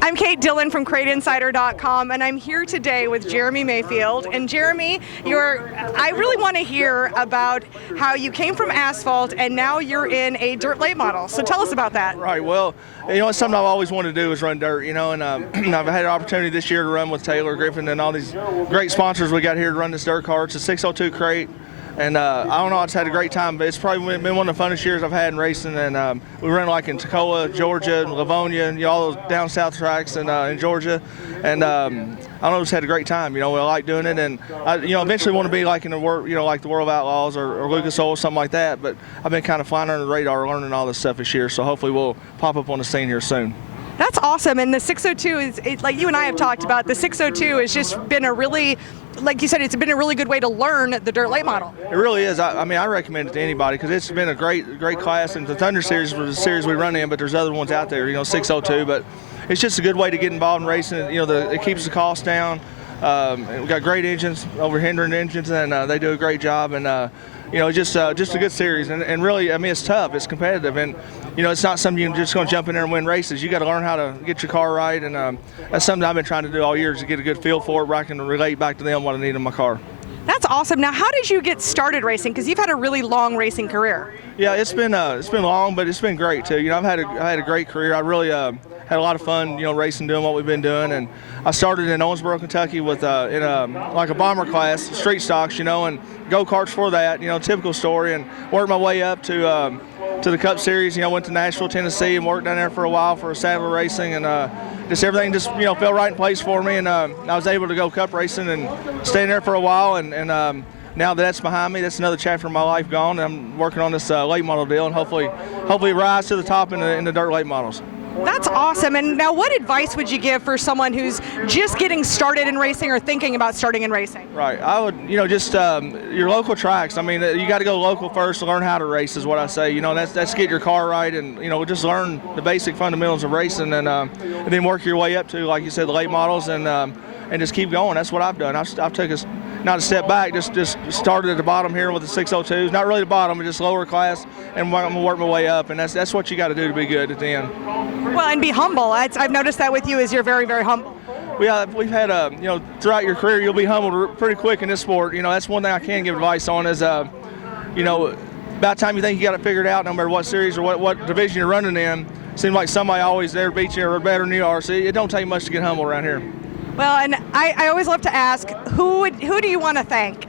I'm Kate Dillon from CrateInsider.com, and I'm here today with Jeremy Mayfield. And Jeremy, I really want to hear about how you came from asphalt and now you're in a dirt late model. So tell us about that. Right. Well, it's something I've always wanted to do is run dirt. And I've had an opportunity this year to run with Taylor Griffin and all these great sponsors we got here to run this dirt car. It's a 602 Crate. And I don't know, I just had a great time, but it's probably been one of the funnest years I've had in racing. And we ran like in Toccoa, Georgia, and Livonia, and all those down south tracks in Georgia. And I don't know, just had a great time. We like doing it, and I eventually want to be like in the world, like the World of Outlaws or Lucas Oil, something like that. But I've been kind of flying under the radar, learning all this stuff this year. So hopefully we'll pop up on the scene here soon. That's awesome. And the 602 is, like you and I have talked about, the 602 has just been a really, like you said, it's been a really good way to learn the dirt late model. It really is. I mean, I recommend it to anybody because it's been a great class. And the Thunder Series was the series we run in, but there's other ones out there, 602. But it's just a good way to get involved in racing. It keeps the cost down. We've got great engines, over Hendren engines, and they do a great job. And just a good series. And really, I mean, it's tough. It's competitive. And it's not something you're just going to jump in there and win races. You got to learn how to get your car right. And that's something I've been trying to do all year, is to get a good feel for it, where I can relate back to them what I need in my car. That's awesome. Now, how did you get started racing? Because you've had a really long racing career. Yeah, it's been long, but it's been great too. I've had a great career. I really had a lot of fun, racing, doing what we've been doing. And I started in Owensboro, Kentucky, with like a bomber class, street stocks, and go-karts for that. Typical story. And worked my way up to the Cup Series. Went to Nashville, Tennessee, and worked down there for a while for Saddler Racing. And just everything just fell right in place for me. And I was able to go Cup racing and stay in there for a while. And now that that's behind me, that's another chapter of my life gone. I'm working on this late model deal, and hopefully rise to the top in the dirt late models. That's awesome. And now, what advice would you give for someone who's just getting started in racing or thinking about starting in racing? Right. I would, just your local tracks. I mean, you got to go local first to learn how to race, is what I say. That's get your car right, and just learn the basic fundamentals of racing, and then work your way up to, like you said, the late models, and just keep going. That's what I've done. I've took not a step back, just started at the bottom here with the 602s. Not really the bottom, but just lower class, and I'm gonna work my way up. And that's what you got to do to be good at the end. Well, and be humble. I've noticed that with you, is you're very, very humble. We've had throughout your career, you'll be humbled pretty quick in this sport. That's one thing I can give advice on is about the time you think you got it figured out, no matter what series or what division you're running in, it seems like somebody always there beats you or better than you are. So it don't take much to get humble around here. Well, and I always love to ask, who do you want to thank?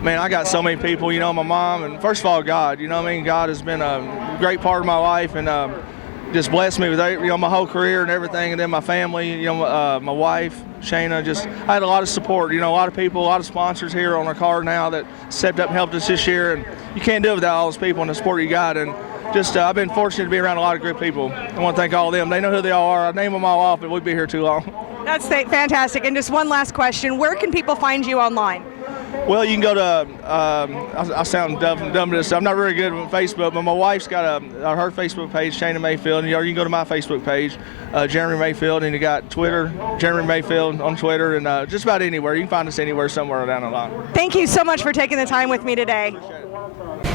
Man, I got so many people, my mom, and first of all, God. God has been a great part of my life, and just blessed me with my whole career and everything, and then my family, my wife, Shayna. I had a lot of support, a lot of people, a lot of sponsors here on our car now that stepped up and helped us this year, and you can't do it without all those people and the support you got. And I've been fortunate to be around a lot of good people. I want to thank all of them. They know who they all are. I name them all off, but we'd be here too long. That's fantastic. And just one last question: where can people find you online? Well, you can go to, I sound dumb to this. I'm not very good with Facebook, but my wife's got her Facebook page, Shayna Mayfield. And you can go to my Facebook page, Jeremy Mayfield, and you got Twitter, Jeremy Mayfield on Twitter, and just about anywhere. You can find us anywhere, somewhere down the line. Thank you so much for taking the time with me today. Appreciate it.